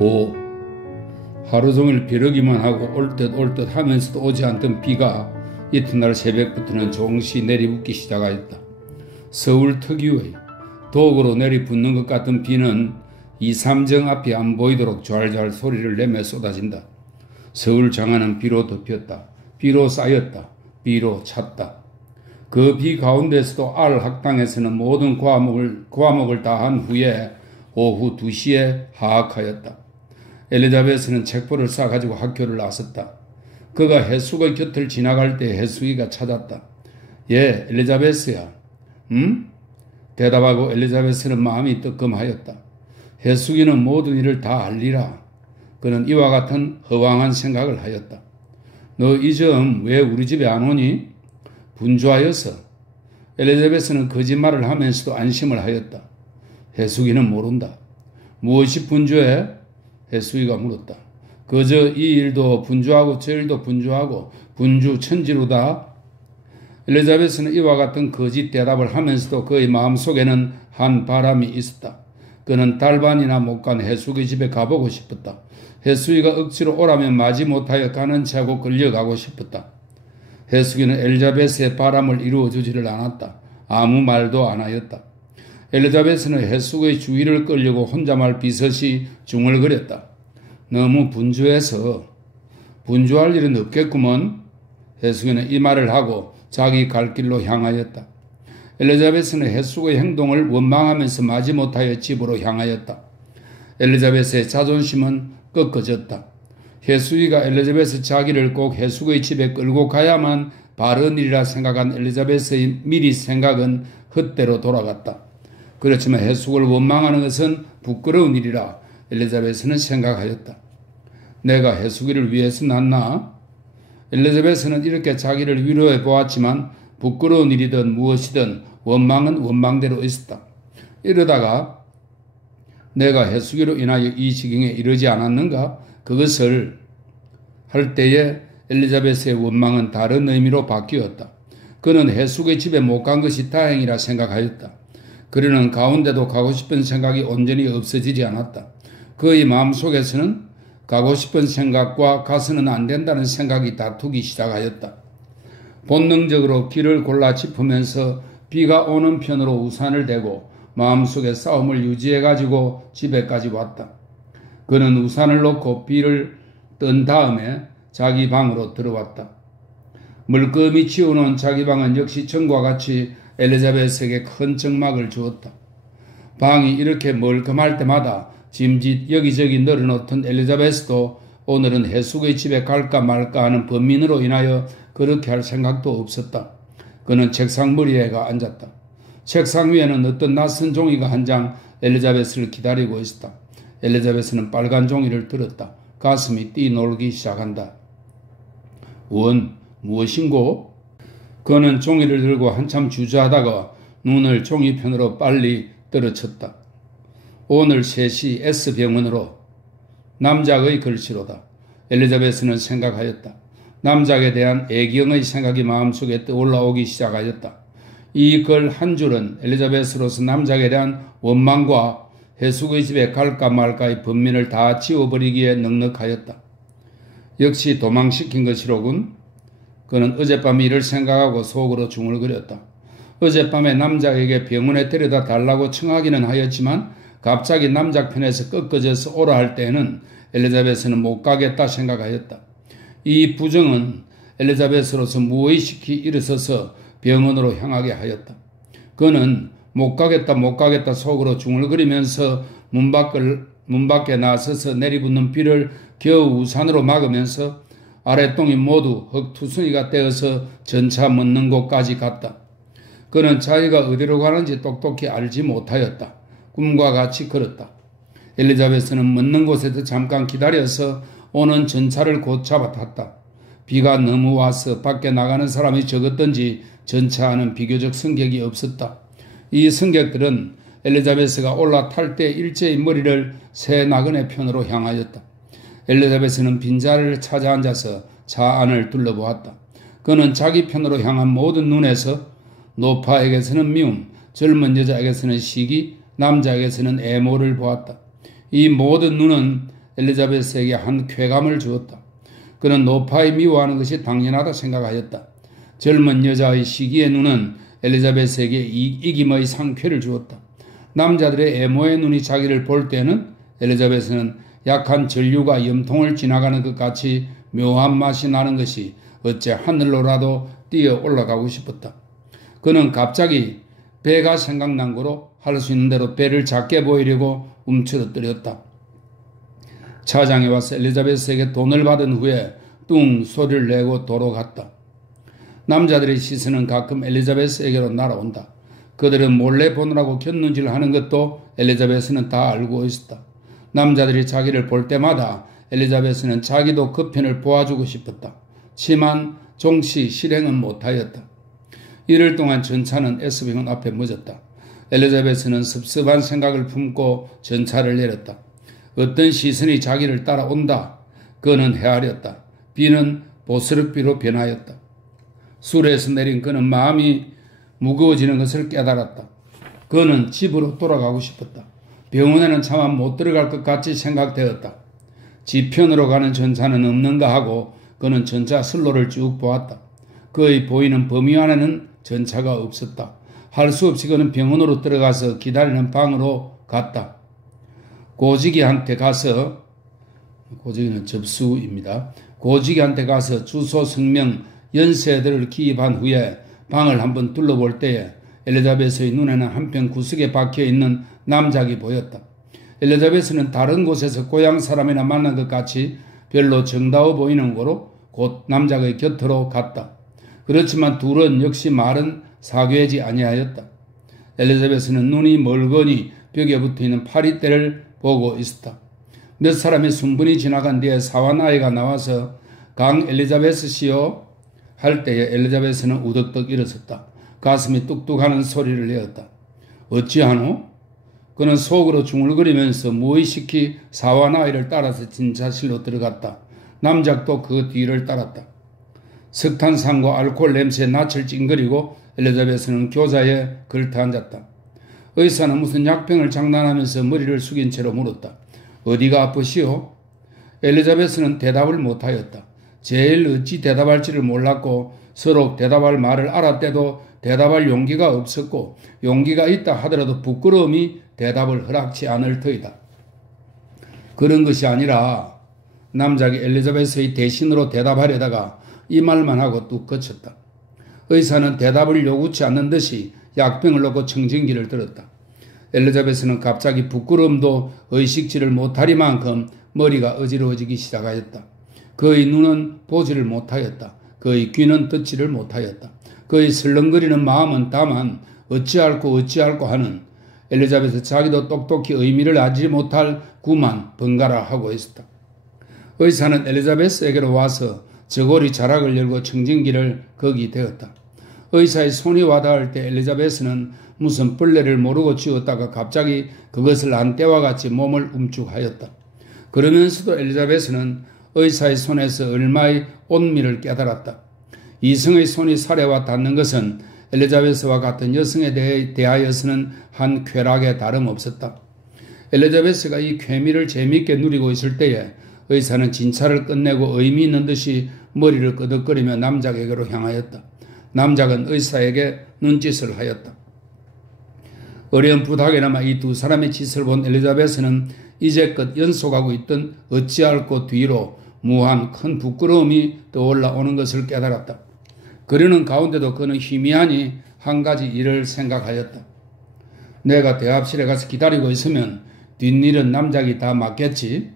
5. 하루 종일 벼르기만 하고 올 듯 올 듯 하면서도 오지 않던 비가 이튿날 새벽부터는 조금씩 내리붓기 시작하였다. 서울 특유의 독으로 내리붓는 것 같은 비는 이삼정 앞이 안 보이도록 좔좔 소리를 내며 쏟아진다. 서울 장안은 비로 덮였다. 비로 쌓였다. 비로 찼다. 그 비 가운데서도 알 학당에서는 모든 과목을 다 한 후에 오후 2시에 하학하였다. 엘리자베스는 책보를 싸가지고 학교를 나섰다. 그가 해숙의 곁을 지나갈 때 해숙이가 찾았다. 예, 엘리자베스야. 응? 대답하고 엘리자베스는 마음이 뜨끔하였다. 해숙이는 모든 일을 다 알리라. 그는 이와 같은 허황한 생각을 하였다. 너 이 점 왜 우리 집에 안 오니? 분주하여서. 엘리자베스는 거짓말을 하면서도 안심을 하였다. 해숙이는 모른다. 무엇이 분주해? 해숙이가 물었다. 그저 이 일도 분주하고 저 일도 분주하고 분주천지로다. 엘리자베스는 이와 같은 거짓 대답을 하면서도 그의 마음속에는 한 바람이 있었다. 그는 달반이나 못 간 해숙의 집에 가보고 싶었다. 해숙이가 억지로 오라면 마지못하여 가는 채하고 끌려가고 싶었다. 해숙이는 엘리자베스의 바람을 이루어주지를 않았다. 아무 말도 안 하였다. 엘리자베스는 해숙의 주위를 끌려고 혼자말 비슷이 중얼거렸다. 너무 분주해서 분주할 일은 없겠구먼. 해숙이는 이 말을 하고 자기 갈 길로 향하였다. 엘리자베스는 해숙의 행동을 원망하면서 마지못하여 집으로 향하였다. 엘리자베스의 자존심은 꺾어졌다. 해숙이가 엘리자베스 자기를 꼭 해숙의 집에 끌고 가야만 바른 일이라 생각한 엘리자베스의 미리 생각은 헛되로 돌아갔다. 그렇지만 해숙을 원망하는 것은 부끄러운 일이라 엘리자베스는 생각하였다. 내가 해숙이를 위해서 낳나? 엘리자베스는 이렇게 자기를 위로해 보았지만 부끄러운 일이든 무엇이든 원망은 원망대로 있었다. 이러다가 내가 해숙이로 인하여 이 지경에 이르지 않았는가? 그것을 할 때에 엘리자베스의 원망은 다른 의미로 바뀌었다. 그는 해숙의 집에 못 간 것이 다행이라 생각하였다. 그러는 가운데도 가고 싶은 생각이 온전히 없어지지 않았다. 그의 마음속에서는 가고 싶은 생각과 가서는 안 된다는 생각이 다투기 시작하였다. 본능적으로 길을 골라 짚으면서 비가 오는 편으로 우산을 대고 마음속에 싸움을 유지해가지고 집에까지 왔다. 그는 우산을 놓고 비를 뜬 다음에 자기 방으로 들어왔다. 물끄미 치워놓은 자기 방은 역시 전과 같이 엘리자베스에게 큰 적막을 주었다. 방이 이렇게 멀끔할 때마다 짐짓 여기저기 널어놓던 엘리자베스도 오늘은 해숙의 집에 갈까 말까 하는 번민으로 인하여 그렇게 할 생각도 없었다. 그는 책상 머리에 앉았다. 책상 위에는 어떤 낯선 종이가 한 장 엘리자베스를 기다리고 있었다. 엘리자베스는 빨간 종이를 들었다. 가슴이 뛰놀기 시작한다. 원, 무엇인고? 그는 종이를 들고 한참 주저하다가 눈을 종이편으로 빨리 떨어쳤다. 오늘 3시 S병원으로. 남작의 글씨로다. 엘리자베스는 생각하였다. 남작에 대한 애경의 생각이 마음속에 떠올라오기 시작하였다. 이 글 한 줄은 엘리자베스로서 남작에 대한 원망과 해숙의 집에 갈까 말까의 번민을 다 지워버리기에 넉넉하였다. 역시 도망시킨 것이로군. 그는 어젯밤 일을 생각하고 속으로 중얼거렸다. 어젯밤에 남작에게 병원에 데려다 달라고 청하기는 하였지만 갑자기 남작 편에서 꺾어져서 오라 할 때에는 엘리자베스는 못 가겠다 생각하였다. 이 부정은 엘리자베스로서 무의식히 일어서서 병원으로 향하게 하였다. 그는 못 가겠다 속으로 중얼거리면서 문 밖에 나서서 내리붙는 비를 겨우 우산으로 막으면서 아랫동이 모두 흙투성이가 떼어서 전차 묻는 곳까지 갔다. 그는 자기가 어디로 가는지 똑똑히 알지 못하였다. 꿈과 같이 걸었다. 엘리자베스는 묻는 곳에서 잠깐 기다려서 오는 전차를 곧 잡아탔다. 비가 너무 와서 밖에 나가는 사람이 적었던지 전차 안은 비교적 승객이 없었다. 이 승객들은 엘리자베스가 올라탈 때 일제히 머리를 새 나그네 편으로 향하였다. 엘리자베스는 빈자리를 찾아 앉아서 차 안을 둘러보았다. 그는 자기 편으로 향한 모든 눈에서 노파에게서는 미움, 젊은 여자에게서는 시기, 남자에게서는 애모를 보았다. 이 모든 눈은 엘리자베스에게 한 쾌감을 주었다. 그는 노파에 미워하는 것이 당연하다 생각하였다. 젊은 여자의 시기의 눈은 엘리자베스에게 이김의 상쾌를 주었다. 남자들의 애모의 눈이 자기를 볼 때는 엘리자베스는 약한 전류가 염통을 지나가는 것 같이 묘한 맛이 나는 것이 어째 하늘로라도 뛰어 올라가고 싶었다. 그는 갑자기 배가 생각난 거로 할 수 있는 대로 배를 작게 보이려고 움츠러뜨렸다. 차장에 와서 엘리자베스에게 돈을 받은 후에 뚱 소리를 내고 도로 갔다. 남자들의 시선은 가끔 엘리자베스에게로 날아온다. 그들은 몰래 보느라고 곁눈질 하는 것도 엘리자베스는 다 알고 있었다. 남자들이 자기를 볼 때마다 엘리자베스는 자기도 그 편을 보아주고 싶었다. 지만 종시 실행은 못하였다. 이럴 동안 전차는 에스빙은 앞에 멎었다. 엘리자베스는 섭섭한 생각을 품고 전차를 내렸다. 어떤 시선이 자기를 따라온다. 그는 헤아렸다. 비는 보스럭비로 변하였다. 술에서 내린 그는 마음이 무거워지는 것을 깨달았다. 그는 집으로 돌아가고 싶었다. 병원에는 차마 못 들어갈 것 같이 생각되었다. 지편으로 가는 전차는 없는가 하고 그는 전차 선로를 쭉 보았다. 그의 보이는 범위 안에는 전차가 없었다. 할 수 없이 그는 병원으로 들어가서 기다리는 방으로 갔다. 고지기한테 가서, 고지기는 접수입니다. 고지기한테 가서 주소, 성명, 연세들을 기입한 후에 방을 한번 둘러볼 때에 엘리자베스의 눈에는 한편 구석에 박혀있는 남작이 보였다. 엘리자베스는 다른 곳에서 고향 사람이나 만난 것 같이 별로 정다워 보이는 거로 곧 남작의 곁으로 갔다. 그렇지만 둘은 역시 말은 사귀지 아니하였다. 엘리자베스는 눈이 멀거니 벽에 붙어있는 파리떼를 보고 있었다. 몇 사람이 순분히 지나간 뒤에 사완 아이가 나와서 강 엘리자베스 씨요 할 때에 엘리자베스는 우덕덕 일어섰다. 가슴이 뚝뚝하는 소리를 내었다. 어찌하노? 그는 속으로 중얼거리면서 무의식히 사완 아이를 따라서 진차실로 들어갔다. 남작도 그 뒤를 따랐다. 석탄산과 알코올 냄새에 낯을 찡그리고 엘리자베스는 교자에 걸터앉았다. 의사는 무슨 약병을 장난하면서 머리를 숙인 채로 물었다. 어디가 아프시오? 엘리자베스는 대답을 못하였다. 제일 어찌 대답할지를 몰랐고 서로 대답할 말을 알았대도 대답할 용기가 없었고 용기가 있다 하더라도 부끄러움이 대답을 허락치 않을 터이다. 그런 것이 아니라 남작이 엘리자베스의 대신으로 대답하려다가 이 말만 하고 뚝 그쳤다. 의사는 대답을 요구치 않는 듯이 약병을 놓고 청진기를 들었다. 엘리자베스는 갑자기 부끄러움도 의식지를 못하리만큼 머리가 어지러워지기 시작하였다. 그의 눈은 보지를 못하였다. 그의 귀는 듣지를 못하였다. 그의 설렁거리는 마음은 다만 어찌할꼬 하는 엘리자베스 자기도 똑똑히 의미를 알지 못할 구만 번갈아 하고 있었다. 의사는 엘리자베스에게로 와서 저고리 자락을 열고 청진기를 거기 대었다. 의사의 손이 와닿을 때 엘리자베스는 무슨 벌레를 모르고 쥐었다가 갑자기 그것을 안 때와 같이 몸을 움쭉하였다. 그러면서도 엘리자베스는 의사의 손에서 얼마의 온미를 깨달았다. 이성의 손이 살에와 닿는 것은 엘리자베스와 같은 여성에 대하여서는 한 쾌락에 다름없었다. 엘리자베스가 이 쾌미를 재미있게 누리고 있을 때에 의사는 진찰을 끝내고 의미 있는 듯이 머리를 끄덕거리며 남작에게로 향하였다. 남작은 의사에게 눈짓을 하였다. 어렴풋하게나마 이 두 사람의 짓을 본 엘리자베스는 이제껏 연속하고 있던 어찌할꼬 뒤로 무한 큰 부끄러움이 떠올라오는 것을 깨달았다. 그러는 가운데도 그는 희미하니 한 가지 일을 생각하였다. 내가 대합실에 가서 기다리고 있으면 뒷일은 남작이 다 맡겠지.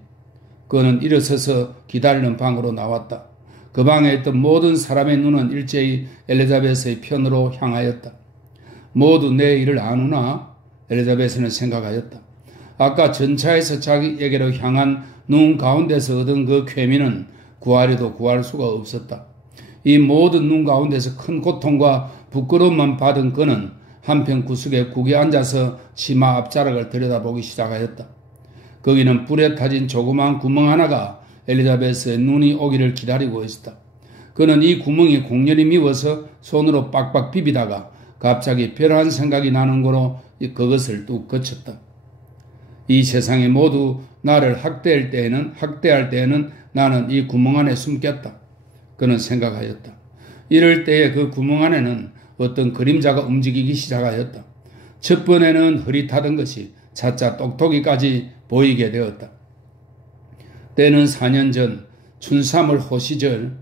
그는 일어서서 기다리는 방으로 나왔다. 그 방에 있던 모든 사람의 눈은 일제히 엘리자베스의 편으로 향하였다. 모두 내 일을 아누나? 엘리자베스는 생각하였다. 아까 전차에서 자기에게로 향한 눈 가운데서 얻은 그 쾌미는 구하려도 구할 수가 없었다. 이 모든 눈 가운데서 큰 고통과 부끄러움만 받은 그는 한편 구석에 국에 앉아서 치마 앞자락을 들여다보기 시작하였다. 거기는 불에 타진 조그마한 구멍 하나가 엘리자베스의 눈이 오기를 기다리고 있었다. 그는 이 구멍이 공렬히 미워서 손으로 빡빡 비비다가 갑자기 별한 생각이 나는 거로 그것을 뚝 그쳤다. 이 세상이 모두 나를 학대할 때에는 나는 이 구멍 안에 숨겠다. 그는 생각하였다. 이럴 때에 그 구멍 안에는 어떤 그림자가 움직이기 시작하였다. 첫 번에는 흐릿하던 것이 차차 똑똑이까지 보이게 되었다. 때는 4년 전 춘삼월 호시절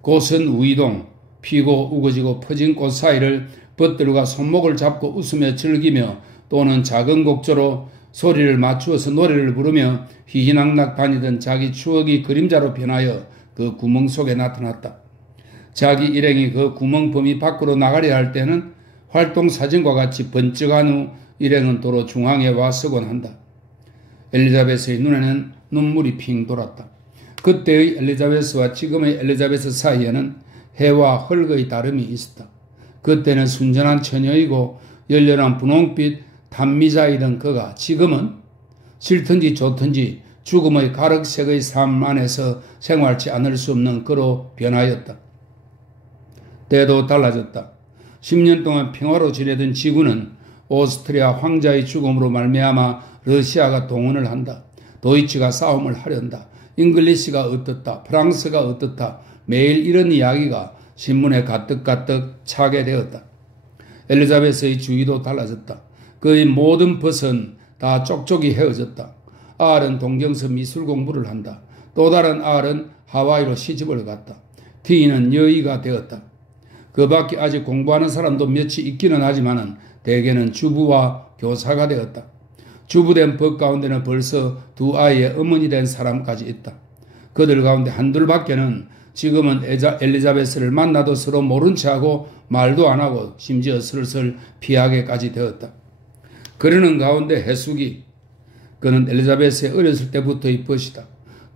고선 우이동 피고 우거지고 퍼진 꽃 사이를 벗들과 손목을 잡고 웃으며 즐기며 또는 작은 곡조로 소리를 맞추어서 노래를 부르며 희희낙낙 다니던 자기 추억이 그림자로 변하여 그 구멍 속에 나타났다. 자기 일행이 그 구멍 범위 밖으로 나가려 할 때는 활동사진과 같이 번쩍한 후 일행은 도로 중앙에 와 서곤 한다. 엘리자베스의 눈에는 눈물이 핑 돌았다. 그때의 엘리자베스와 지금의 엘리자베스 사이에는 해와 흙의 다름이 있었다. 그때는 순전한 처녀이고 열렬한 분홍빛 단미자이던 그가 지금은 싫든지 좋든지 죽음의 가륵색의 삶 안에서 생활치 않을 수 없는 그로 변하였다. 때도 달라졌다. 10년 동안 평화로 지내던 지구는 오스트리아 황자의 죽음으로 말미암아 러시아가 동원을 한다. 도이치가 싸움을 하련다. 잉글리시가 어떻다. 프랑스가 어떻다. 매일 이런 이야기가 신문에 가득가득 차게 되었다. 엘리자베스의 주의도 달라졌다. 그의 모든 벗은 다 쪽쪽이 헤어졌다. 아알은 동경서 미술 공부를 한다. 또 다른 아알은 하와이로 시집을 갔다. 티는 여의가 되었다. 그 밖에 아직 공부하는 사람도 몇이 있기는 하지만 대개는 주부와 교사가 되었다. 주부된 법 가운데는 벌써 두 아이의 어머니 된 사람까지 있다. 그들 가운데 한둘 밖에는 지금은 엘리자베스를 만나도 서로 모른 체하고 말도 안 하고 심지어 슬슬 피하게까지 되었다. 그러는 가운데 해숙이, 그는 엘리자베스의 어렸을 때부터의 벗이다.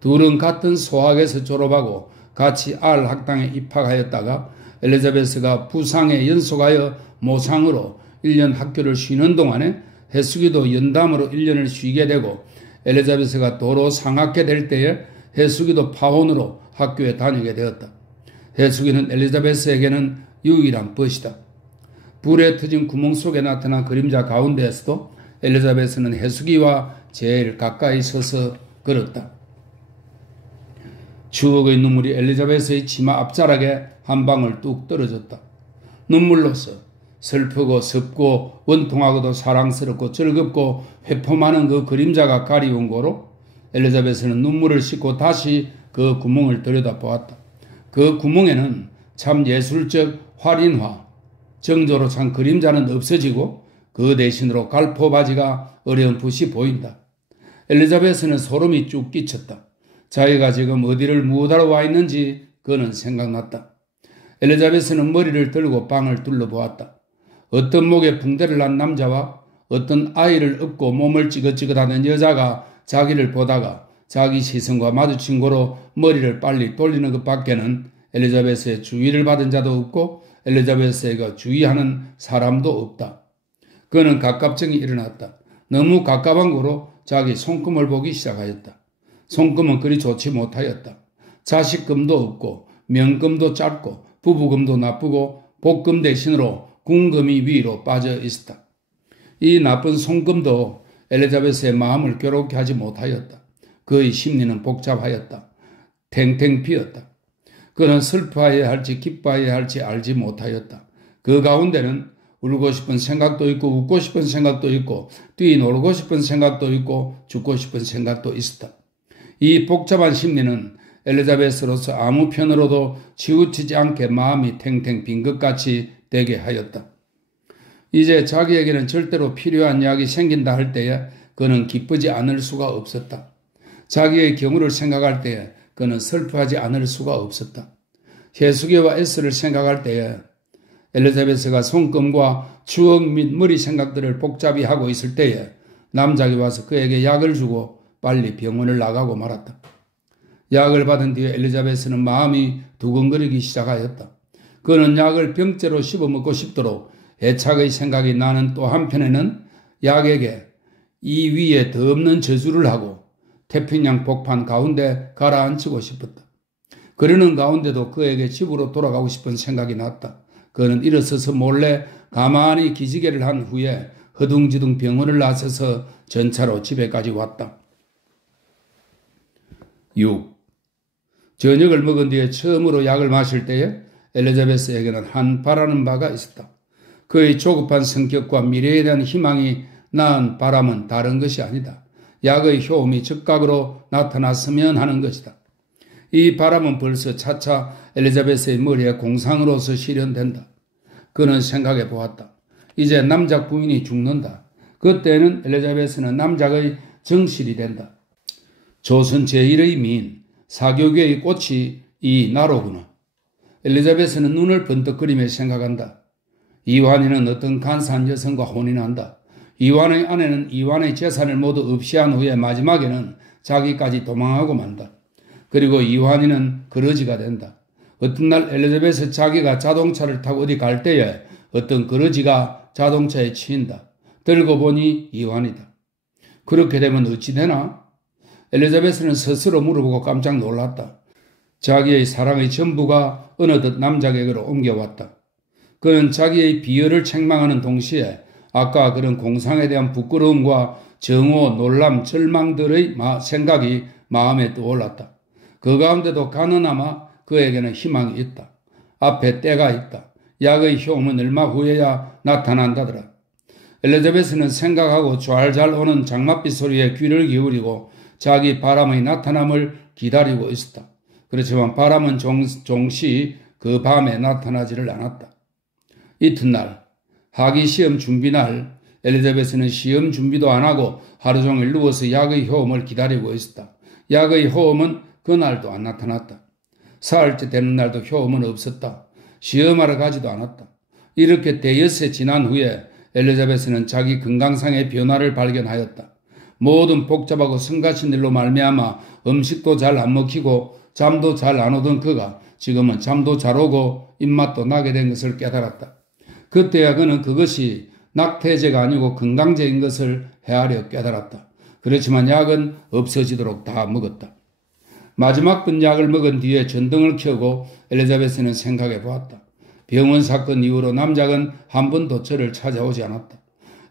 둘은 같은 소학에서 졸업하고 같이 알 학당에 입학하였다가 엘리자베스가 부상에 연속하여 모상으로 1년 학교를 쉬는 동안에 해숙이도 연담으로 1년을 쉬게 되고 엘리자베스가 도로 상학게 될 때에 해숙이도 파혼으로 학교에 다니게 되었다. 해숙이는 엘리자베스에게는 유일한 벗이다. 불에 터진 구멍 속에 나타난 그림자 가운데에서도 엘리자베스는 해숙이와 제일 가까이 서서 걸었다. 추억의 눈물이 엘리자베스의 치마 앞자락에 한 방울 뚝 떨어졌다. 눈물로서 슬프고 습고 원통하고도 사랑스럽고 즐겁고 회포하는 그 그림자가 가리운 고로 엘리자베스는 눈물을 씻고 다시 그 구멍을 들여다보았다. 그 구멍에는 참 예술적 활인화, 정조로 찬 그림자는 없어지고 그 대신으로 갈포 바지가 어렴풋이 보인다. 엘리자베스는 소름이 쭉 끼쳤다. 자기가 지금 어디를 무엇하러 와 있는지 그는 생각났다. 엘리자베스는 머리를 들고 방을 둘러보았다. 어떤 목에 붕대를 난 남자와 어떤 아이를 업고 몸을 찌긋찌긋하는 여자가 자기를 보다가 자기 시선과 마주친 고로 머리를 빨리 돌리는 것 밖에는 엘리자베스의 주의를 받은 자도 없고 엘리자베스에게 주의하는 사람도 없다. 그는 갑갑증이 일어났다. 너무 가까운 고로 자기 손금을 보기 시작하였다. 손금은 그리 좋지 못하였다. 자식금도 없고 명금도 짧고 부부금도 나쁘고 복금 대신으로 궁금이 위로 빠져 있었다. 이 나쁜 손금도 엘리자베스의 마음을 괴롭게 하지 못하였다. 그의 심리는 복잡하였다. 탱탱 비었다. 그는 슬퍼해야 할지 기뻐해야 할지 알지 못하였다. 그 가운데는 울고 싶은 생각도 있고 웃고 싶은 생각도 있고 뛰놀고 싶은 생각도 있고 죽고 싶은 생각도 있었다. 이 복잡한 심리는 엘리자베스로서 아무 편으로도 치우치지 않게 마음이 탱탱 빈 것 같이 되게 하였다. 이제 자기에게는 절대로 필요한 약이 생긴다 할 때에 그는 기쁘지 않을 수가 없었다. 자기의 경우를 생각할 때에 그는 슬퍼하지 않을 수가 없었다. 해숙이와 에스를 생각할 때에 엘리자베스가 손금과 추억 및 머리 생각들을 복잡히 하고 있을 때에 남작이 와서 그에게 약을 주고 빨리 병원을 나가고 말았다. 약을 받은 뒤에 엘리자베스는 마음이 두근거리기 시작하였다. 그는 약을 병째로 씹어먹고 싶도록 애착의 생각이 나는 또 한편에는 약에게 이 위에 더 없는 저주를 하고 태평양 복판 가운데 가라앉히고 싶었다. 그러는 가운데도 그에게 집으로 돌아가고 싶은 생각이 났다. 그는 일어서서 몰래 가만히 기지개를 한 후에 허둥지둥 병원을 나서서 전차로 집에까지 왔다. 6. 저녁을 먹은 뒤에 처음으로 약을 마실 때에 엘리자베스에게는 한 바라는 바가 있었다. 그의 조급한 성격과 미래에 대한 희망이 낳은 바람은 다른 것이 아니다. 약의 효험이 즉각으로 나타났으면 하는 것이다. 이 바람은 벌써 차차 엘리자베스의 머리에 공상으로서 실현된다. 그는 생각해 보았다. 이제 남작 부인이 죽는다. 그때는 엘리자베스는 남작의 정실이 된다. 조선 제1의 미인, 사교계의 꽃이 이 나로구나. 엘리자베스는 눈을 번뜩거리며 생각한다. 이완이는 어떤 간사한 여성과 혼인한다. 이완의 아내는 이완의 재산을 모두 없이한 후에 마지막에는 자기까지 도망하고 만다. 그리고 이완이는 거러지가 된다. 어떤 날 엘리자베스 자기가 자동차를 타고 어디 갈 때에 어떤 거러지가 자동차에 치인다. 들고 보니 이완이다. 그렇게 되면 어찌 되나? 엘리자베스는 스스로 물어보고 깜짝 놀랐다. 자기의 사랑의 전부가 어느덧 남작에게로 옮겨왔다. 그는 자기의 비열을 책망하는 동시에 아까 그런 공상에 대한 부끄러움과 정오, 놀람, 절망들의 생각이 마음에 떠올랐다. 그 가운데도 가느나마 그에게는 희망이 있다. 앞에 때가 있다. 약의 효험은 얼마 후에야 나타난다더라. 엘리자베스는 생각하고 좔좔 오는 장맛비 소리에 귀를 기울이고 자기 바람의 나타남을 기다리고 있었다. 그렇지만 바람은 종시 그 밤에 나타나지를 않았다. 이튿날 학위 시험 준비날 엘리자베스는 시험 준비도 안 하고 하루 종일 누워서 약의 효험을 기다리고 있었다. 약의 효험은 그날도 안 나타났다. 사흘째 되는 날도 효험은 없었다. 시험하러 가지도 않았다. 이렇게 대여섯 지난 후에 엘리자베스는 자기 건강상의 변화를 발견하였다. 모든 복잡하고 성가신 일로 말미암아 음식도 잘 안 먹히고 잠도 잘 안 오던 그가 지금은 잠도 잘 오고 입맛도 나게 된 것을 깨달았다. 그때야 그는 그것이 낙태제가 아니고 건강제인 것을 헤아려 깨달았다. 그렇지만 약은 없어지도록 다 먹었다. 마지막 번 약을 먹은 뒤에 전등을 켜고 엘리자베스는 생각해 보았다. 병원 사건 이후로 남작은 한 번도 저를 찾아오지 않았다.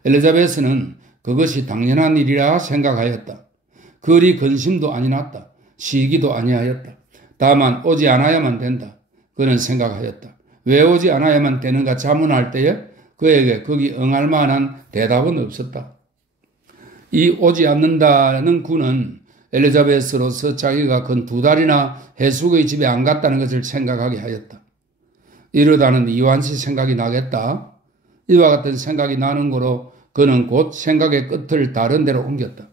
엘리자베스는 그것이 당연한 일이라 생각하였다. 그리 근심도 아니 났다. 시기도 아니하였다. 다만 오지 않아야만 된다. 그는 생각하였다. 왜 오지 않아야만 되는가 자문할 때에 그에게 거기 응할 만한 대답은 없었다. 이 오지 않는다는 구는 엘리자베스로서 자기가 근 2달이나 해숙의 집에 안 갔다는 것을 생각하게 하였다. 이러다는 이완씨 생각이 나겠다. 이와 같은 생각이 나는 거로 그는 곧 생각의 끝을 다른 데로 옮겼다.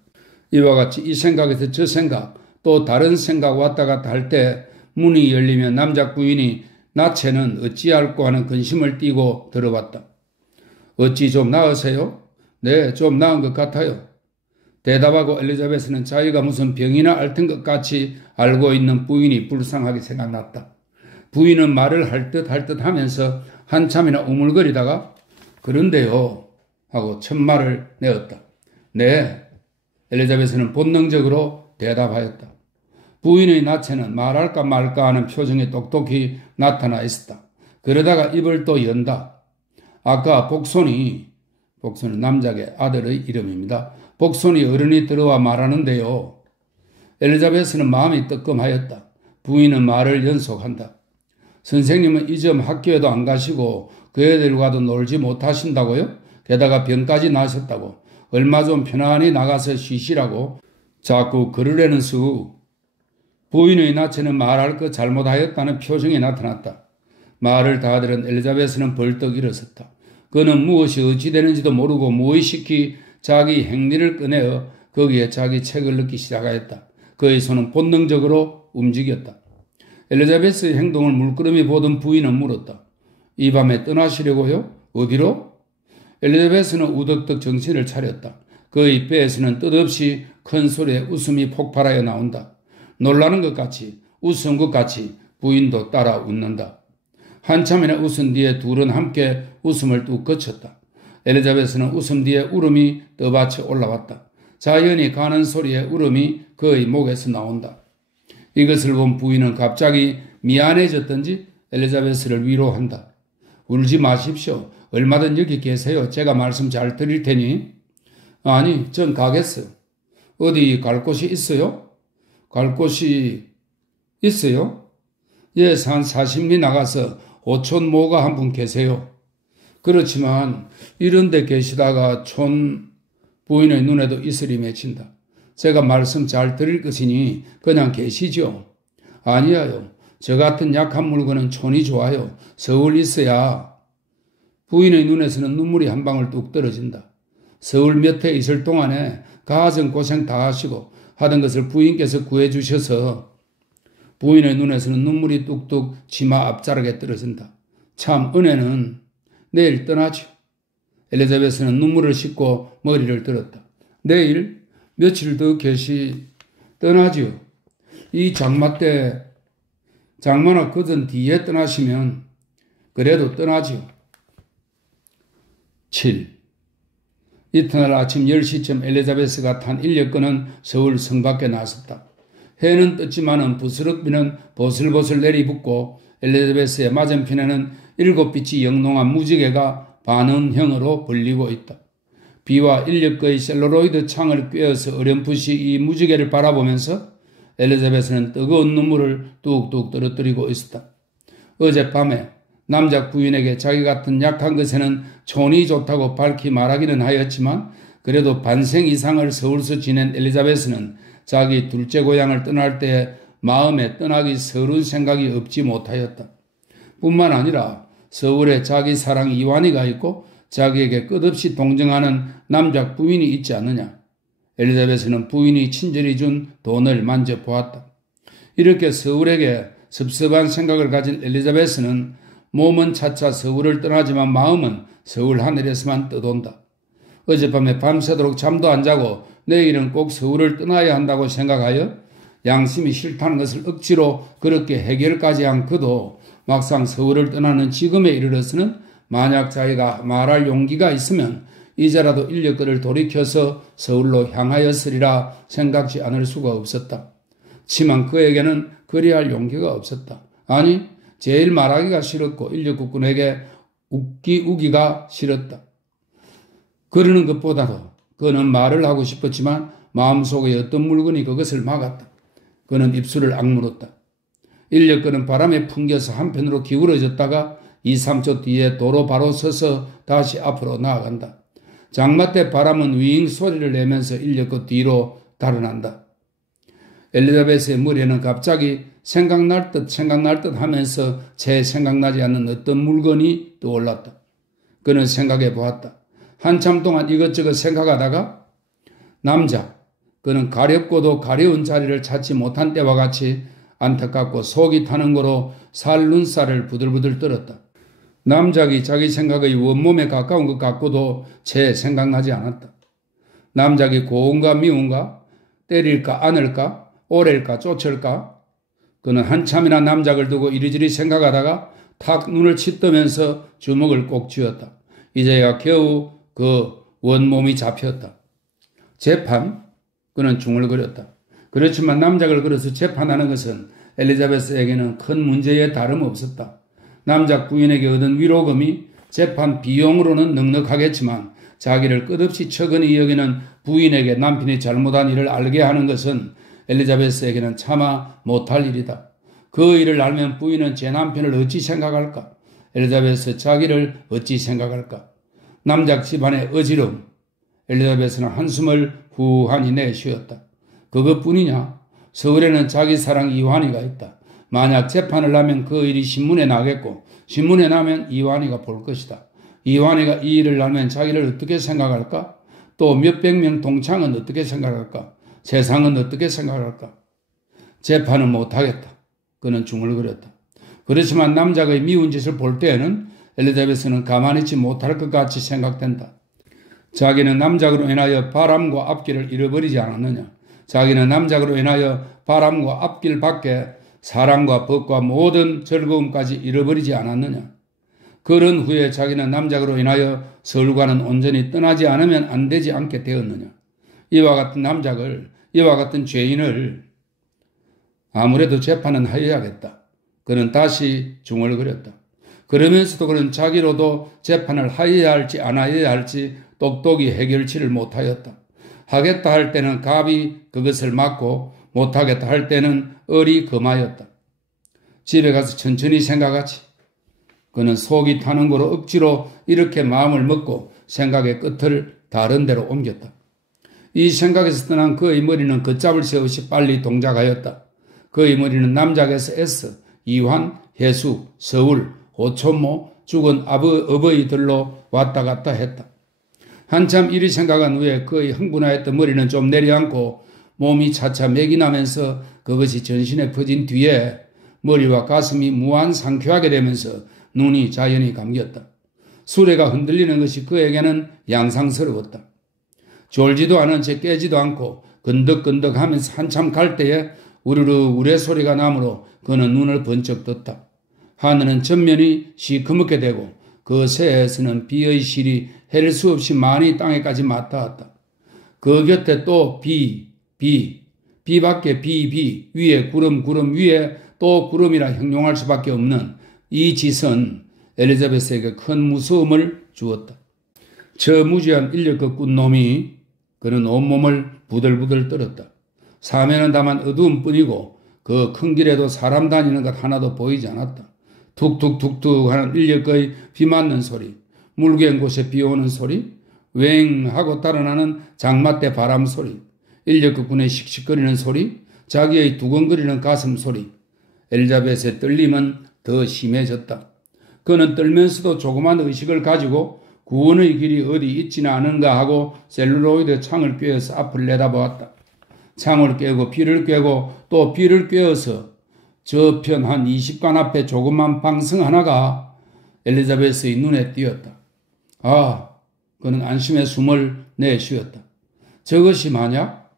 이와 같이 이 생각에서 저 생각, 또 다른 생각 왔다 갔다 할 때 문이 열리면 남작 부인이 나체는 어찌할꼬 하는 근심을 띠고 들어왔다. 어찌 좀 나으세요? 네, 좀 나은 것 같아요. 대답하고 엘리자베스는 자기가 무슨 병이나 앓던 것 같이 알고 있는 부인이 불쌍하게 생각났다. 부인은 말을 할 듯 하면서 한참이나 우물거리다가 그런데요 하고 첫 말을 내었다. 네, 엘리자베스는 본능적으로 대답하였다. 부인의 나체는 말할까 말까 하는 표정이 똑똑히 나타나 있었다. 그러다가 입을 또 연다. 아까 복손이 남작의 아들의 이름입니다. 복손이 어른이 들어와 말하는데요. 엘리자베스는 마음이 뜨끔하였다. 부인은 말을 연속한다. 선생님은 이 점 학교에도 안 가시고 그 애들과도 놀지 못하신다고요? 게다가 병까지 나셨다고. 얼마 좀 편안히 나가서 쉬시라고 자꾸 그러려는 수. 부인의 나체는 말할 것 잘못하였다는 표정이 나타났다. 말을 다 들은 엘리자베스는 벌떡 일어섰다. 그는 무엇이 어찌 되는지도 모르고 무의식히 자기 행리를 꺼내어 거기에 자기 책을 넣기 시작하였다. 그의 손은 본능적으로 움직였다. 엘리자베스의 행동을 물끄러미 보던 부인은 물었다. 이 밤에 떠나시려고요? 어디로? 엘리자베스는 우덕덕 정신을 차렸다. 그의 배에서는 뜻없이 큰 소리에 웃음이 폭발하여 나온다. 놀라는 것 같이, 웃은 것 같이 부인도 따라 웃는다. 한참이나 웃은 뒤에 둘은 함께 웃음을 뚝 그쳤다. 엘리자베스는 웃음 뒤에 울음이 떠받쳐 올라왔다. 자연히 가는 소리에 울음이 그의 목에서 나온다. 이것을 본 부인은 갑자기 미안해졌던지 엘리자베스를 위로한다. 울지 마십시오. 얼마든 여기 계세요. 제가 말씀 잘 드릴 테니. 아니, 전 가겠어요. 어디 갈 곳이 있어요? 갈 곳이 있어요? 예, 한 40리 나가서 오촌 모가 한 분 계세요. 그렇지만 이런 데 계시다가 촌 부인의 눈에도 이슬이 맺힌다. 제가 말씀 잘 드릴 것이니 그냥 계시죠. 아니에요. 저 같은 약한 물건은 촌이 좋아요. 서울 있어야. 부인의 눈에서는 눈물이 한 방울 뚝 떨어진다. 서울 몇 해 있을 동안에 가정 고생 다 하시고 하던 것을 부인께서 구해주셔서 부인의 눈에서는 눈물이 뚝뚝 치마 앞자락에 떨어진다. 참 은혜는 내일 떠나죠. 엘리자베스는 눈물을 씻고 머리를 들었다. 내일 며칠 더 떠나죠. 이 장마 때 장마나 그전 뒤에 떠나시면 그래도 떠나죠. 7. 이튿날 아침 10시쯤 엘리자베스가 탄 인력거는 서울 성 밖에 나섰다. 해는 떴지만은 부스럭비는 보슬보슬 내리붓고 엘리자베스의 맞은편에는 7빛이 영롱한 무지개가 반음형으로 불리고 있다. 비와 인력거의 셀룰로이드 창을 꿰어서 어렴풋이 이 무지개를 바라보면서 엘리자베스는 뜨거운 눈물을 뚝뚝 떨어뜨리고 있었다. 어젯밤에 남자 부인에게 자기 같은 약한 것에는 촌이 좋다고 밝히 말하기는 하였지만 그래도 반생 이상을 서울서 지낸 엘리자베스는 자기 둘째 고향을 떠날 때 마음에 떠나기 서러운 생각이 없지 못하였다. 뿐만 아니라 서울에 자기 사랑 이완이가 있고 자기에게 끝없이 동정하는 남자 부인이 있지 않느냐. 엘리자베스는 부인이 친절히 준 돈을 만져보았다. 이렇게 서울에게 섭섭한 생각을 가진 엘리자베스는 몸은 차차 서울을 떠나지만 마음은 서울 하늘에서만 떠돈다. 어젯밤에 밤새도록 잠도 안 자고 내일은 꼭 서울을 떠나야 한다고 생각하여 양심이 싫다는 것을 억지로 그렇게 해결까지 한 그도 막상 서울을 떠나는 지금에 이르러서는 만약 자기가 말할 용기가 있으면 이제라도 인력거를 돌이켜서 서울로 향하였으리라 생각지 않을 수가 없었다. 지만 그에게는 그리할 용기가 없었다. 아니, 제일 말하기가 싫었고 인력국군에게 우기가 싫었다. 그러는 것보다도 그는 말을 하고 싶었지만 마음속에 어떤 물건이 그것을 막았다. 그는 입술을 악물었다. 인력거는 바람에 풍겨서 한편으로 기울어졌다가 2, 3초 뒤에 도로 바로 서서 다시 앞으로 나아간다. 장마 때 바람은 윙 소리를 내면서 인력거 뒤로 달아난다. 엘리자베스의 머리에는 갑자기 생각날 듯 하면서 채 생각나지 않는 어떤 물건이 떠올랐다. 그는 생각해 보았다. 한참 동안 이것저것 생각하다가 그는 가렵고도 가려운 자리를 찾지 못한 때와 같이 안타깝고 속이 타는 거로 살눈살을 부들부들 떨었다. 남작이 자기 생각의 원몸에 가까운 것 같고도 채 생각나지 않았다. 남작이 고운가 미운가, 때릴까 안을까, 오래일까 쫓을까. 그는 한참이나 남작을 두고 이리저리 생각하다가 탁 눈을 치뜨면서 주먹을 꼭 쥐었다. 이제야 겨우 그 원몸이 잡혔다. 재판? 그는 중얼거렸다. 그렇지만 남작을 걸어서 재판하는 것은 엘리자베스에게는 큰 문제에 다름없었다. 남작 부인에게 얻은 위로금이 재판 비용으로는 넉넉하겠지만 자기를 끝없이 처근히 여기는 부인에게 남편이 잘못한 일을 알게 하는 것은 엘리자베스에게는 차마 못할 일이다. 그 일을 알면 부인은 제 남편을 어찌 생각할까? 엘리자베스 자기를 어찌 생각할까? 남작 집안의 어지러움. 엘리자베스는 한숨을 후하니 내쉬었다. 그것뿐이냐? 서울에는 자기 사랑 이완이가 있다. 만약 재판을 하면 그 일이 신문에 나겠고 신문에 나면 이완이가 볼 것이다. 이완이가 이 일을 알면 자기를 어떻게 생각할까? 또 몇백 명 동창은 어떻게 생각할까? 세상은 어떻게 생각할까? 재판은 못하겠다. 그는 중얼거렸다. 그렇지만 남작의 미운 짓을 볼 때에는 엘리자베스는 가만히 있지 못할 것 같이 생각된다. 자기는 남작으로 인하여 바람과 앞길을 잃어버리지 않았느냐? 자기는 남작으로 인하여 바람과 앞길 밖에 사랑과 법과 모든 즐거움까지 잃어버리지 않았느냐? 그런 후에 자기는 남작으로 인하여 서울과는 온전히 떠나지 않으면 안 되지 않게 되었느냐? 이와 같은 남작을, 이와 같은 죄인을 아무래도 재판은 하여야겠다. 그는 다시 중얼거렸다. 그러면서도 그는 자기로도 재판을 하여야 할지 안 하여야 할지 똑똑히 해결치를 못하였다. 하겠다 할 때는 갑이 그것을 막고 못하겠다 할 때는 을이 금하였다. 집에 가서 천천히 생각하지. 그는 속이 타는 거로 억지로 이렇게 마음을 먹고 생각의 끝을 다른 데로 옮겼다. 이 생각에서 떠난 그의 머리는 걷잡을 새 없이 빨리 동작하였다. 그의 머리는 남작에서 S, 이환, 해수, 서울, 오촌모, 죽은 어버이들로 왔다 갔다 했다. 한참 이리 생각한 후에 그의 흥분하였던 머리는 좀 내려앉고 몸이 차차 맥이 나면서 그것이 전신에 퍼진 뒤에 머리와 가슴이 무한 상쾌하게 되면서 눈이 자연히 감겼다. 수레가 흔들리는 것이 그에게는 양상스러웠다. 졸지도 않은 채 깨지도 않고 건덕건덕 하면서 한참 갈 때에 우르르 우레소리가 나므로 그는 눈을 번쩍 떴다. 하늘은 전면이 시커멓게 되고 그 새에서는 비의 실이 헬 수 없이 많이 땅에까지 맞닿았다. 그 곁에 또 비밖에 비, 위에 구름 위에 또 구름이라 형용할 수밖에 없는 이 짓은 엘리자베스에게 큰 무서움을 주었다. 저 무지한 인력거 꾼놈이 그는 온몸을 부들부들 떨었다. 사면은 다만 어두움뿐이고 그 큰 길에도 사람 다니는 것 하나도 보이지 않았다. 툭툭툭툭 하는 인력거의 비 맞는 소리, 물개인 곳에 비 오는 소리, 웽 하고 따라나는 장마때 바람 소리, 인력거 꾼의 씩씩거리는 소리, 자기의 두근거리는 가슴 소리. 엘리자벳의 떨림은 더 심해졌다. 그는 떨면서도 조그만 의식을 가지고 구원의 길이 어디 있지는 않은가 하고 셀룰로이드 창을 꿰어서 앞을 내다보았다. 창을 꿰고 비를 꿰고 또 비를 꿰어서 저편 한 20간 앞에 조그만 방성 하나가 엘리자베스의 눈에 띄었다. 그는 안심의 숨을 내쉬었다. 저것이 만약?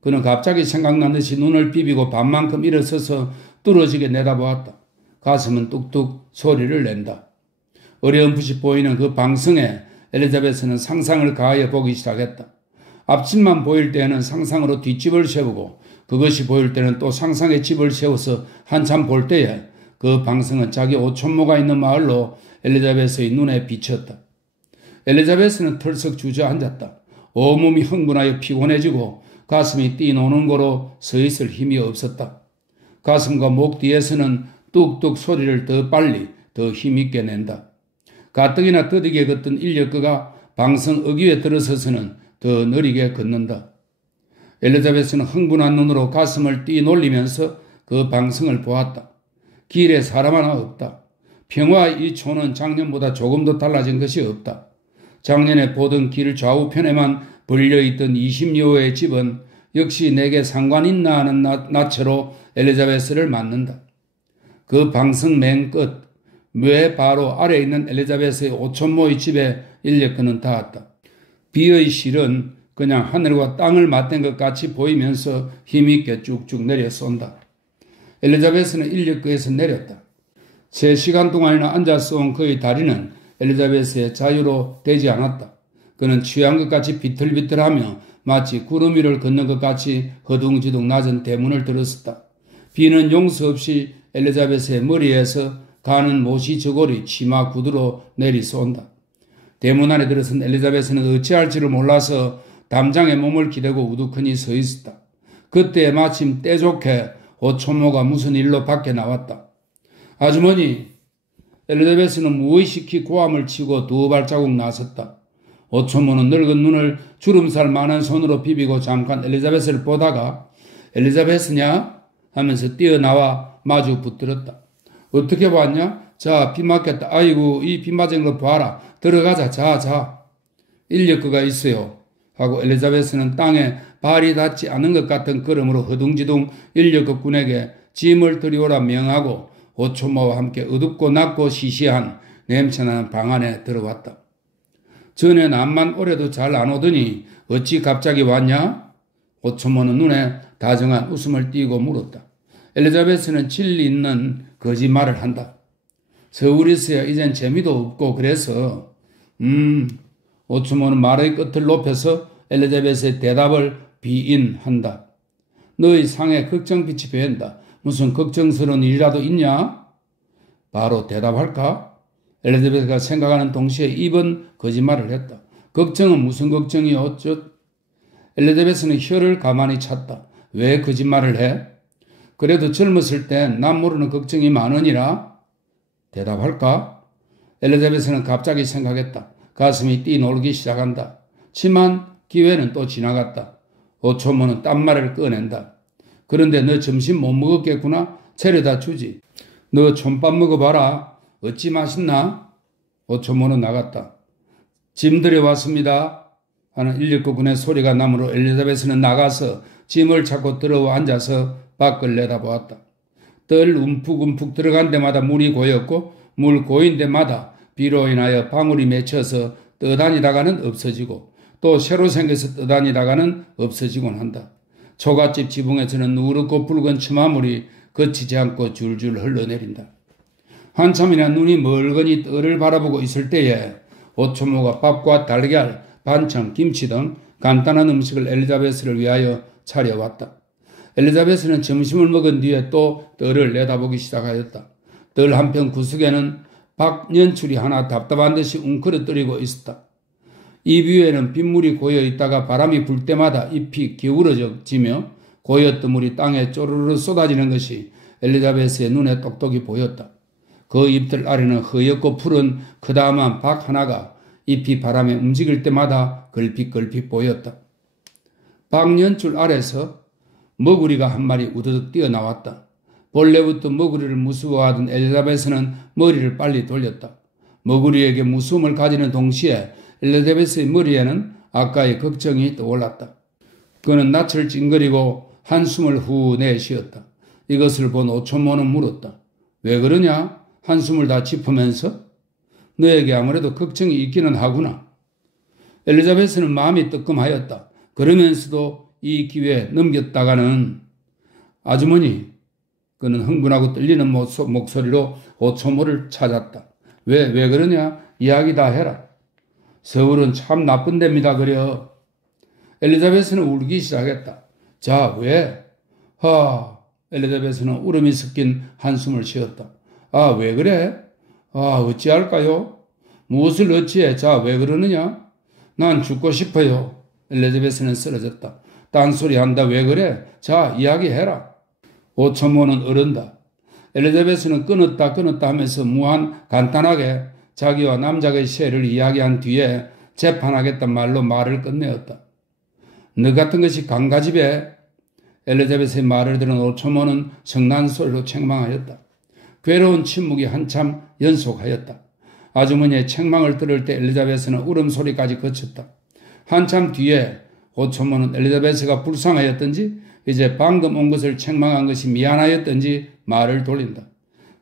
그는 갑자기 생각난 듯이 눈을 비비고 반만큼 일어서서 뚫어지게 내다보았다. 가슴은 뚝뚝 소리를 낸다. 어렴풋이 보이는 그 방성에 엘리자베스는 상상을 가하여 보기 시작했다. 앞집만 보일 때에는 상상으로 뒷집을 세우고 그것이 보일 때는 또 상상의 집을 세워서 한참 볼 때에 그 방성은 자기 오촌모가 있는 마을로 엘리자베스의 눈에 비쳤다. 엘리자베스는 털썩 주저앉았다. 온몸이 흥분하여 피곤해지고 가슴이 뛰노는 거로 서 있을 힘이 없었다. 가슴과 목 뒤에서는 뚝뚝 소리를 더 빨리 더 힘있게 낸다. 가뜩이나 더디게 걷던 인력거가 방성 어귀에 들어서서는 더 느리게 걷는다. 엘리자베스는 흥분한 눈으로 가슴을 뛰놀리면서 그 방성을 보았다. 길에 사람 하나 없다. 평화의 이 촌은 작년보다 조금도 달라진 것이 없다. 작년에 보던 길 좌우편에만 벌려있던 20여의 집은 역시 내게 상관 있나 하는 낯으로 엘리자베스를 맞는다. 그 방성 맨 끝, 묘 바로 아래에 있는 엘리자베스의 오촌모의 집에 인력거는 닿았다. 비의 실은 그냥 하늘과 땅을 맞댄 것 같이 보이면서 힘있게 쭉쭉 내려 쏜다. 엘리자베스는 인력거에서 내렸다. 3시간 동안이나 앉아서 온 그의 다리는 엘리자베스의 자유로 되지 않았다. 그는 취한 것 같이 비틀비틀하며 마치 구름 위를 걷는 것 같이 허둥지둥 낮은 대문을 들었었다. 비는 용서 없이 엘리자베스의 머리에서 가는 모시 저고리 치마 구두로 내리쏜다. 대문 안에 들어선 엘리자베스는 어찌할지를 몰라서 담장에 몸을 기대고 우두커니 서 있었다. 그때 마침 때 좋게 오촌모가 무슨 일로 밖에 나왔다. 아주머니, 엘리자베스는 무의식히 고함을 치고 2발자국 나섰다. 오촌모는 늙은 눈을 주름살 많은 손으로 비비고 잠깐 엘리자베스를 보다가 엘리자베스냐? 하면서 뛰어나와 마주 붙들었다. 어떻게 봤냐? 자, 비 맞겠다. 아이고, 이 비 맞은 거 봐라. 들어가자. 자. 인력거가 있어요. 하고 엘리자베스는 땅에 발이 닿지 않은 것 같은 걸음으로 허둥지둥 인력거꾼에게 짐을 들여오라 명하고 오촌모와 함께 어둡고 낮고 시시한 냄새나는 방 안에 들어왔다. 전에 남만 오래도 잘 안 오더니 어찌 갑자기 왔냐? 오촌모는 눈에 다정한 웃음을 띠고 물었다. 엘리자베스는 진리 있는 거짓말을 한다. 서울에서야 이젠 재미도 없고 그래서 오촌모는 말의 끝을 높여서 엘리자베스의 대답을 비인한다. 너의 상에 걱정빛이 보인다. 무슨 걱정스러운 일이라도 있냐? 바로 대답할까? 엘리자베스가 생각하는 동시에 입은 거짓말을 했다. 걱정은 무슨 걱정이요? 엘리자베스는 혀를 가만히 찼다. 왜 거짓말을 해? 그래도 젊었을 땐 남 모르는 걱정이 많으니라. 대답할까? 엘리자베스는 갑자기 생각했다. 가슴이 뛰놀기 시작한다. 지만 기회는 또 지나갔다. 오초모는 딴말을 꺼낸다. 그런데 너 점심 못 먹었겠구나? 차려다 주지. 너 촌밥 먹어봐라. 어찌 맛있나? 오초모는 나갔다. 짐 들여왔습니다. 하는 119군의 소리가 나므로 엘리자베스는 나가서 짐을 찾고 들어와 앉아서 밖을 내다보았다. 뜰 움푹움푹 들어간 데마다 물이 고였고 물 고인 데마다 비로 인하여 방울이 맺혀서 떠다니다가는 없어지고 또 새로 생겨서 떠다니다가는 없어지곤 한다. 초가집 지붕에서는 누렇고 붉은 처마물이 거치지 않고 줄줄 흘러내린다. 한참이나 눈이 멀거니 뜰을 바라보고 있을 때에 오초모가 밥과 달걀, 반찬, 김치 등 간단한 음식을 엘리자베스를 위하여 차려왔다. 엘리자베스는 점심을 먹은 뒤에 또 뜰을 내다보기 시작하였다. 뜰 한편 구석에는 박연출이 하나 답답한 듯이 웅크러뜨리고 있었다. 이 위에는 빗물이 고여 있다가 바람이 불 때마다 잎이 기울어지며 고였던 물이 땅에 쪼르르 쏟아지는 것이 엘리자베스의 눈에 똑똑히 보였다. 그 잎들 아래는 허옇고 푸른 크다만 박 하나가 잎이 바람에 움직일 때마다 걸핏걸핏 보였다. 박연출 아래서 머구리가 한 마리 우드득 뛰어나왔다. 본래부터 머구리를 무서워하던 엘리자베스는 머리를 빨리 돌렸다. 머구리에게 무서움을 가지는 동시에 엘리자베스의 머리에는 아까의 걱정이 떠올랐다. 그는 낯을 찡그리고 한숨을 후 내쉬었다. 이것을 본 오초모는 물었다. 왜 그러냐? 한숨을 다 짚으면서? 너에게 아무래도 걱정이 있기는 하구나. 엘리자베스는 마음이 뜨끔하였다. 그러면서도 이 기회에 넘겼다가는 아주머니, 그는 흥분하고 떨리는 목소리로 오초모를 찾았다. 왜 그러냐? 이야기 다 해라. 서울은 참 나쁜 데입니다. 그려. 엘리자베스는 울기 시작했다. 자, 왜? 엘리자베스는 울음이 섞인 한숨을 쉬었다. 왜 그래? 어찌할까요? 무엇을 어찌해? 자, 왜 그러느냐? 난 죽고 싶어요. 엘리자베스는 쓰러졌다. 딴소리 한다. 왜 그래? 자, 이야기해라. 오초모는 어른다. 엘리자베스는 끊었다 하면서 무한 간단하게 자기와 남작의 시를 이야기한 뒤에 재판하겠단 말로 말을 끝내었다. 너 같은 것이 강가집에? 엘리자베스의 말을 들은 오초모는 성난 소리로 책망하였다. 괴로운 침묵이 한참 연속하였다. 아주머니의 책망을 들을 때 엘리자베스는 울음소리까지 그쳤다. 한참 뒤에 오초모는 엘리자베스가 불쌍하였던지 이제 방금 온 것을 책망한 것이 미안하였던지 말을 돌린다.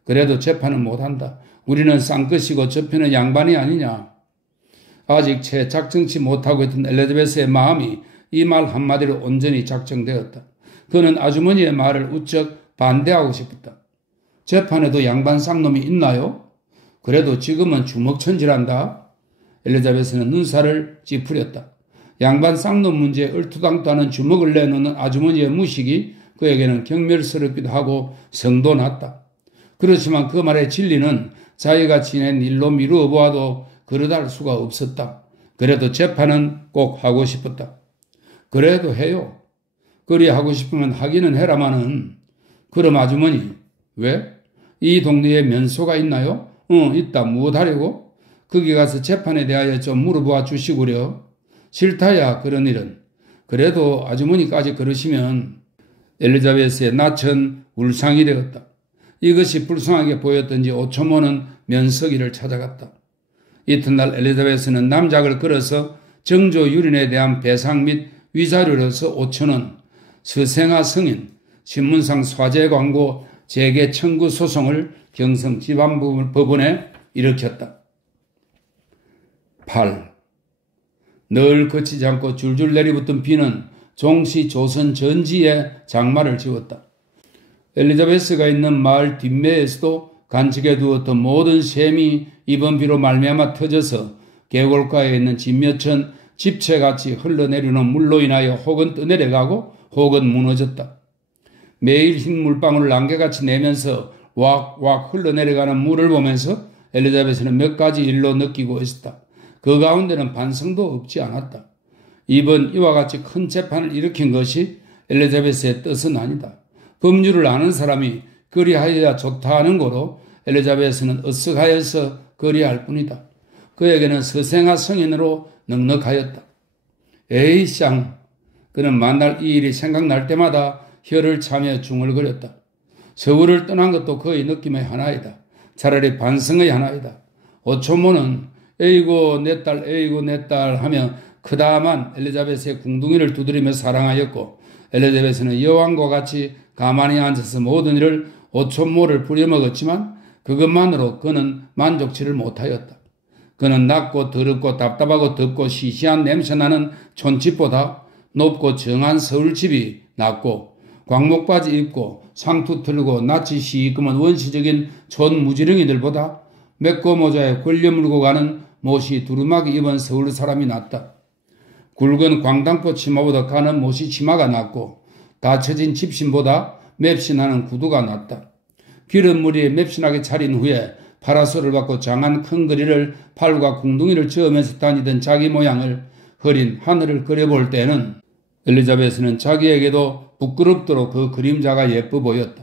그래도 재판은 못한다. 우리는 쌍끝이고 저편은 양반이 아니냐. 아직 채 작정치 못하고 있던 엘리자베스의 마음이 이 말 한마디로 온전히 작정되었다. 그는 아주머니의 말을 우쩍 반대하고 싶었다. 재판에도 양반 쌍놈이 있나요? 그래도 지금은 주먹천지란다. 엘리자베스는 눈살을 찌푸렸다. 양반 쌍놈 문제에 얼토당토 않은 주먹을 내놓는 아주머니의 무식이 그에게는 경멸스럽기도 하고 성도 났다. 그렇지만 그 말의 진리는 자기가 지낸 일로 미루어 보아도 그러다 수가 없었다. 그래도 재판은 꼭 하고 싶었다. 그래도 해요. 그리 하고 싶으면 하기는 해라마는. 그럼 아주머니, 왜? 이 동네에 면소가 있나요? 있다. 무엇하려고? 거기 가서 재판에 대하여 좀 물어보아 주시구려. 싫다야, 그런 일은. 그래도 아주머니까지 그러시면. 엘리자베스의 낯은 울상이 되었다. 이것이 불쌍하게 보였던지 오초모는 면석이를 찾아갔다. 이튿날 엘리자베스는 남작을 끌어서 정조 유린에 대한 배상 및 위자료로서 5,000원, 서생아 승인, 신문상 화재 광고 재개 청구 소송을 경성 지방법원에 일으켰다. 8. 늘 그치지 않고 줄줄 내리붙던 비는 종시 조선 전지에 장마를 지웠다. 엘리자베스가 있는 마을 뒷매에서도 간직해 두었던 모든 샘이 이번 비로 말미암아 터져서 계곡가에 있는 진며천 집채같이 흘러내리는 물로 인하여 혹은 떠내려가고 혹은 무너졌다. 매일 흰 물방울을 안개같이 내면서 왁왁 흘러내려가는 물을 보면서 엘리자베스는 몇 가지 일로 느끼고 있었다. 그 가운데는 반성도 없지 않았다. 이번 이와 같이 큰 재판을 일으킨 것이 엘리자베스의 뜻은 아니다. 법률을 아는 사람이 그리하여야 좋다 하는 거로 엘리자베스는 으쓱하여서 그리할 뿐이다. 그에게는 서생아 성인으로 넉넉하였다. 에이 쌍, 그는 만날 이 일이 생각날 때마다 혀를 차며 중얼거렸다. 서울을 떠난 것도 그의 느낌의 하나이다. 차라리 반성의 하나이다. 오초모는 에이고 내 딸 에이고 내 딸 하며 크다만 엘리자베스의 궁둥이를 두드리며 사랑하였고, 엘리자베스는 여왕과 같이 가만히 앉아서 모든 일을 오촌모를 부려먹었지만 그것만으로 그는 만족치를 못하였다. 그는 낮고 더럽고 답답하고 덥고 시시한 냄새나는 촌집보다 높고 정한 서울집이 낫고, 광목바지 입고 상투 틀고 낯이 시커먼 원시적인 촌 무지렁이들보다 맥고 모자에 걸려 물고 가는 못이 두루마기 입은 서울 사람이 낫다. 굵은 광당포 치마보다 가는 못이 치마가 낫고, 닫혀진 집신보다 맵신하는 구두가 낫다. 기름무리에 맵신하게 차린 후에 파라솔을 받고 장한 큰 거리를 팔과 궁둥이를 저으면서 다니던 자기 모양을 흐린 하늘을 그려볼 때는 엘리자베스는 자기에게도 부끄럽도록 그 그림자가 예뻐 보였다.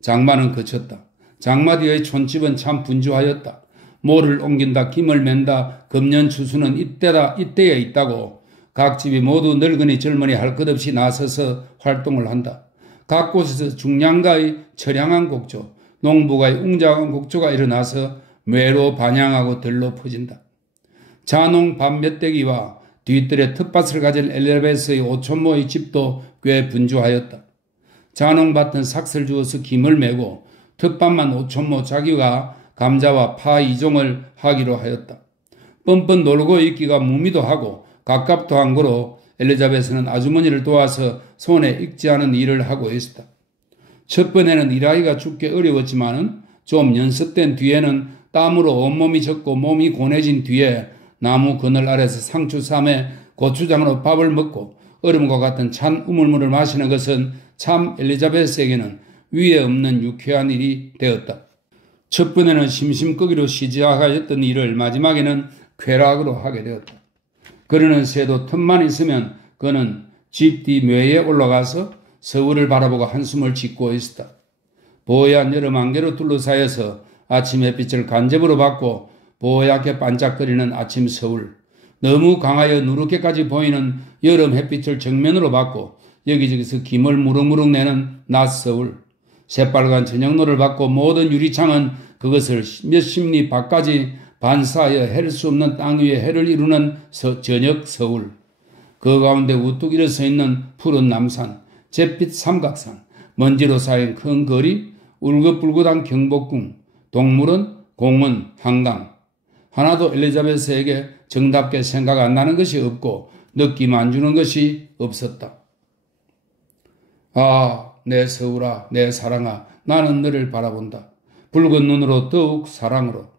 장마는 그쳤다. 장마 뒤의 촌집은 참 분주하였다. 모를 옮긴다, 김을 맨다, 금년 추수는 이때에 있다고 각 집이 모두 늙은이 젊은이 할 것 없이 나서서 활동을 한다. 각 곳에서 중량가의 처량한 곡조, 농부가의 웅장한 곡조가 일어나서 매로 반향하고 들로 퍼진다. 자농 밤몇대기와 뒤뜰에 텃밭을 가진 엘리자베스의 오촌모의 집도 꽤 분주하였다. 자농밭은 삭슬 주어서 김을 메고 텃밭만 오촌모 자기가 감자와 파 2종을 하기로 하였다. 뻔뻔 놀고 있기가 무미도 하고 가깝도 한 거로 엘리자베스는 아주머니를 도와서 손에 익지 않은 일을 하고 있었다. 첫 번에는 일하기가 죽게 어려웠지만은 좀 연습된 뒤에는 땀으로 온몸이 젖고 몸이 고뇌진 뒤에 나무 그늘 아래서 상추 쌈에 고추장으로 밥을 먹고 얼음과 같은 찬 우물물을 마시는 것은 참 엘리자베스에게는 위에 없는 유쾌한 일이 되었다. 첫 번에는 심심거기로 시작하였던 일을 마지막에는 쾌락으로 하게 되었다. 그러는 새도 틈만 있으면 그는 집 뒤 묘에 올라가서 서울을 바라보고 한숨을 짓고 있었다. 보얀 여름 안개로 둘러싸여서 아침 햇빛을 간접으로 받고 보얗게 반짝거리는 아침 서울, 너무 강하여 누렇게까지 보이는 여름 햇빛을 정면으로 받고 여기저기서 김을 무럭무럭 내는 낮 서울, 새빨간 저녁노를 받고 모든 유리창은 그것을 몇십 리 밖까지 반사하여 헬 수 없는 땅 위에 해를 이루는 저녁 서울, 그 가운데 우뚝 일어서 있는 푸른 남산, 잿빛 삼각산, 먼지로 쌓인 큰 거리, 울긋불긋한 경복궁, 동물원, 공원, 한강. 하나도 엘리자베스에게 정답게 생각 안 나는 것이 없고 느낌 안 주는 것이 없었다. 아, 내 서울아, 내 사랑아, 나는 너를 바라본다. 붉은 눈으로 더욱 사랑으로.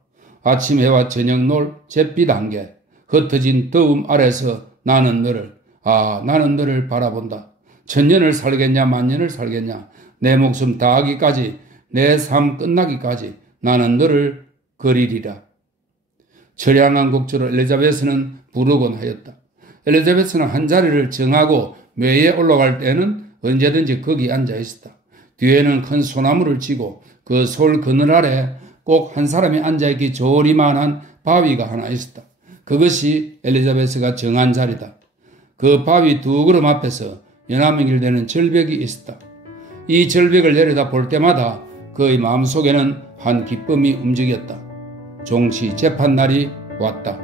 아침 해와 저녁 놀 잿빛 안개, 흩어진 더움 아래서 나는 너를 바라본다. 천년을 살겠냐 만년을 살겠냐, 내 목숨 다하기까지, 내 삶 끝나기까지 나는 너를 그리리라. 처량한 곡조로 엘리자베스는 부르곤 하였다. 엘리자베스는 한 자리를 정하고 묘에 올라갈 때는 언제든지 거기 앉아 있었다. 뒤에는 큰 소나무를 치고 그 솔 그늘 아래 꼭 한 사람이 앉아있기 좋으리만한 바위가 하나 있었다. 그것이 엘리자베스가 정한 자리다. 그 바위 두 걸음 앞에서 연합연결되는 절벽이 있었다. 이 절벽을 내려다 볼 때마다 그의 마음속에는 한 기쁨이 움직였다. 종치 재판날이 왔다.